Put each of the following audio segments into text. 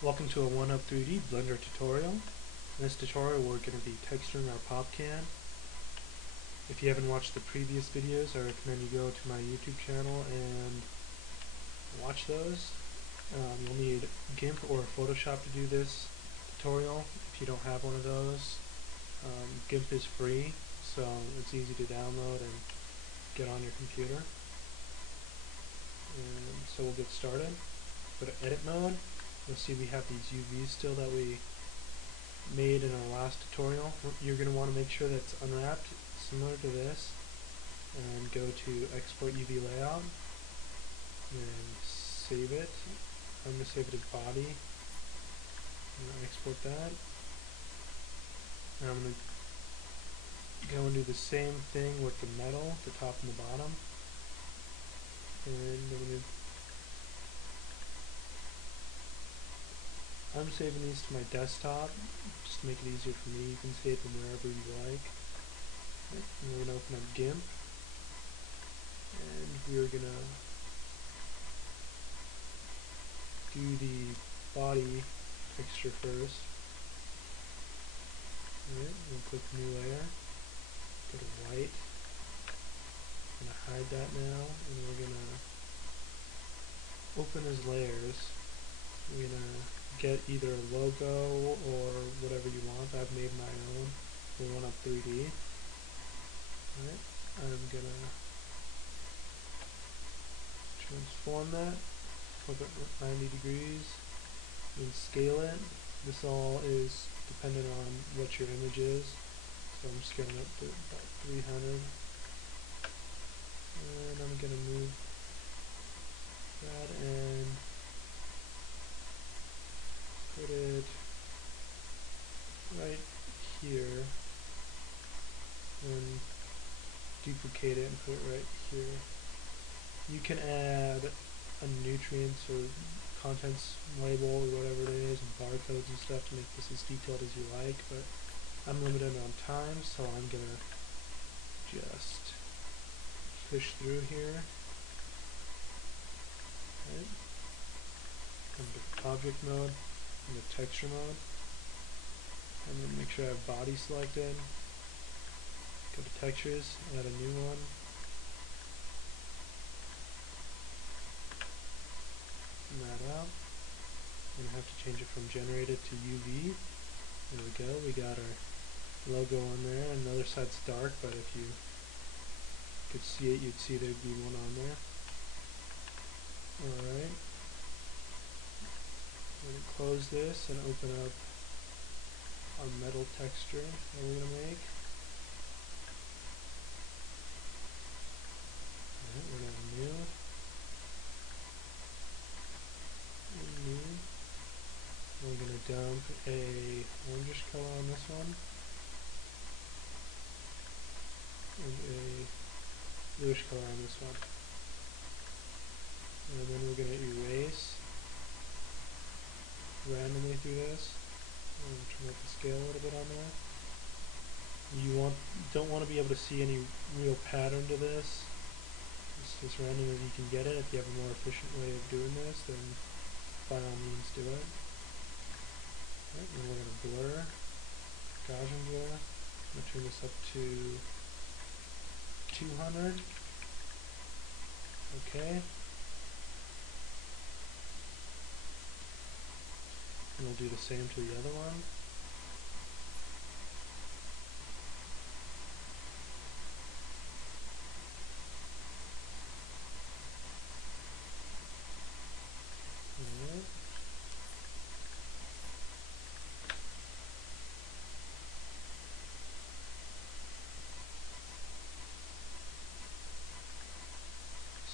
Welcome to a 1UP 3D Blender tutorial. In this tutorial we're going to be texturing our pop can. If you haven't watched the previous videos, I recommend you go to my YouTube channel and watch those. You'll need GIMP or Photoshop to do this tutorial if you don't have one of those. GIMP is free, so it's easy to download and get on your computer. And so we'll get started. Go to edit mode. You'll see we have these UVs still that we made in our last tutorial. You're going to want to make sure that it's unwrapped, similar to this, and go to export UV layout and save it. I'm going to save it as body and export that. And I'm going to go and do the same thing with the metal, the top and the bottom. And I'm saving these to my desktop, just to make it easier for me. You can save them wherever you like. And we're going to open up GIMP, and we're going to do the body texture first. Alright, we'll click new layer, go to white, I'm going to hide that now, and we're going to open as layers. We're going to get either a logo or whatever you want. I've made my own for 1UP 3D. Alright, I'm going to transform that, flip it 90 degrees, and scale it. This all is dependent on what your image is, so I'm scaling it to about 300. And I'm going to move that and put it right here, and duplicate it and put it right here. You can add a nutrients or contents label or whatever it is, and barcodes and stuff to make this as detailed as you like, but I'm limited on time, so I'm gonna just push through here. Right. Come to object mode, and the texture mode. I'm gonna make sure I have body selected. Go to textures, add a new one. That out. I'm going to have to change it from generated to UV. There we go, we got our logo on there, and the other side's dark, but if you could see it, you'd see there'd be one on there. Alright. We're going to close this and open up our metal texture that we're going to make. Alright, we're going to have new. We're going to dump a orangish color on this one, and a bluish color on this one. And then we're going to erase randomly through this. I'm going to turn up the scale a little bit on there. You don't want to be able to see any real pattern to this. It's as random as you can get it. If you have a more efficient way of doing this, then by all means do it. Right, and we're going to blur, Gaussian blur. I'm going to turn this up to 200. Okay. And we'll do the same to the other one.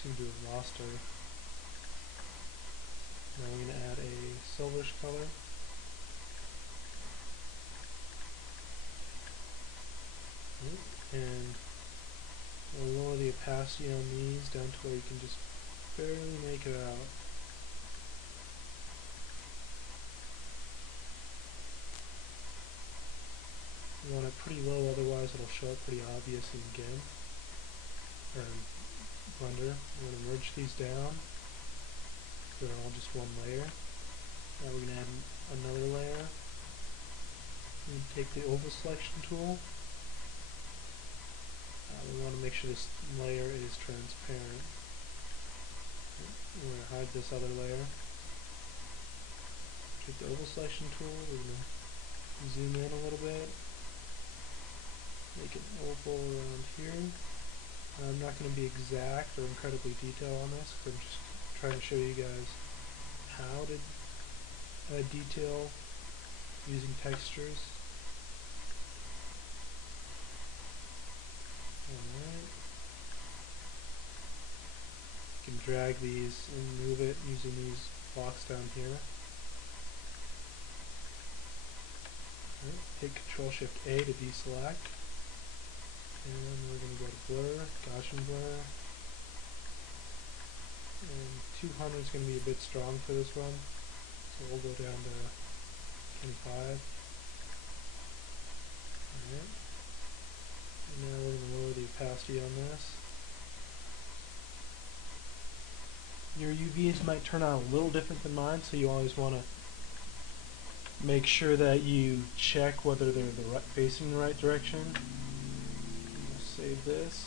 Seem to have lost our. Now we're going to add a silverish color. And we'll lower the opacity on these down to where you can just barely make it out. You want it pretty low, otherwise it'll show up pretty obvious in GIMP or Blender. I'm going to merge these down. They're all just one layer. Now we're going to add an take the oval selection tool. We want to make sure this layer is transparent. We're going to hide this other layer. Take the oval selection tool, we're going to zoom in a little bit. Make an oval around here. I'm not going to be exact or incredibly detailed on this, because I'm just trying to show you guys how to detail using textures. Alright. You can drag these and move it using these blocks down here. Alright. Hit Control-Shift-A to deselect. And we're going to go to Blur, Gaussian Blur. And 200 is going to be a bit strong for this one, so we'll go down to 25. Alright. And now we're going to lower the opacity on this. Your UVs might turn out a little different than mine, so you always want to make sure that you check whether they're facing the right direction. We'll save this.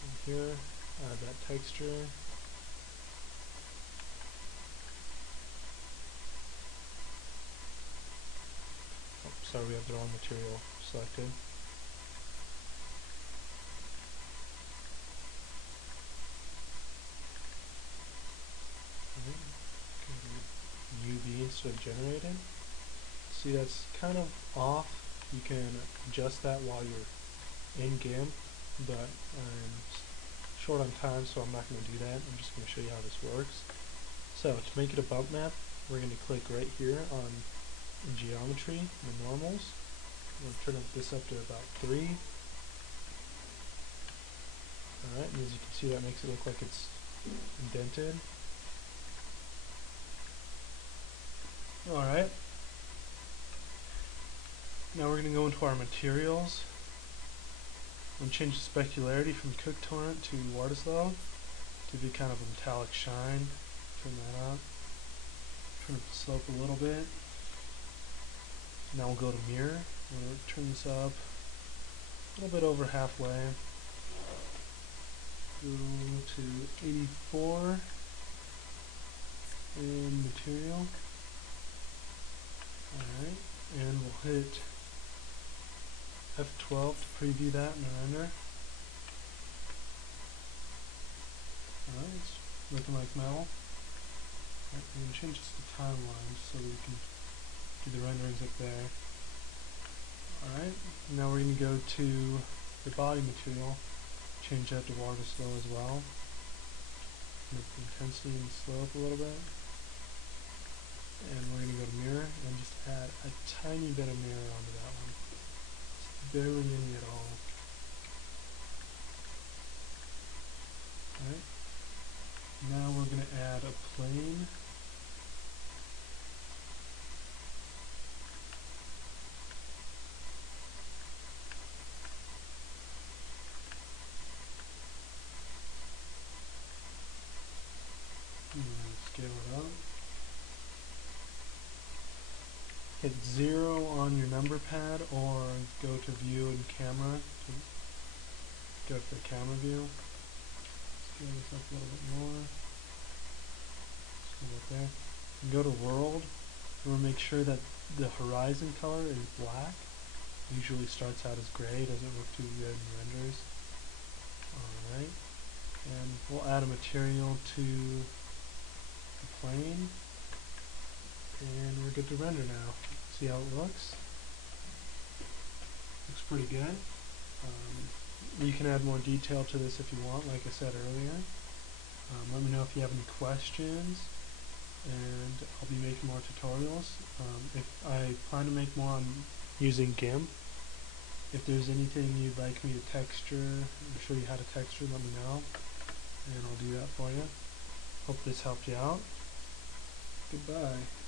Come here, add that texture. Sorry, we have the wrong material selected. UV instead of generated. See, that's kind of off. You can adjust that while you're in GIMP, but I'm short on time, so I'm not going to do that. I'm just going to show you how this works. So, to make it a bump map, we're going to click right here on geometry and normals. I'm going to turn this up to about 3. Alright, and as you can see, that makes it look like it's indented. Alright. Now we're going to go into our materials. I'm going to change the specularity from Cook Torrent to Wardislaw to be kind of a metallic shine. Turn that up. Turn up the slope a little bit. Now we'll go to mirror. We'll turn this up a little bit over halfway. Go to 84 in material. Alright, and we'll hit F12 to preview that in the render. Alright, it's looking like metal. Right, I'm going to change this to timeline so we can do the renderings up there. Alright, now we're going to go to the body material, change that to Wardislaw as well. Make the intensity and slope a little bit. And we're going to go to mirror and just add a tiny bit of mirror onto that one. Just barely any at all. Alright. Now we're going to add a plane. Scale it up. Hit 0 on your number pad or go to view and camera to go for the camera view. Scale this up a little bit more. Scale it there. And go to world. And we'll make sure that the horizon color is black. Usually starts out as gray, doesn't look too good in renders. Alright. And we'll add a material to the plane. And we're good to render now. See how it looks? Looks pretty good. You can add more detail to this if you want, like I said earlier. Let me know if you have any questions, and I'll be making more tutorials. If I plan to make more on using GIMP. If there's anything you'd like me to texture, or show you how to texture, let me know, and I'll do that for you. Hope this helped you out. Goodbye.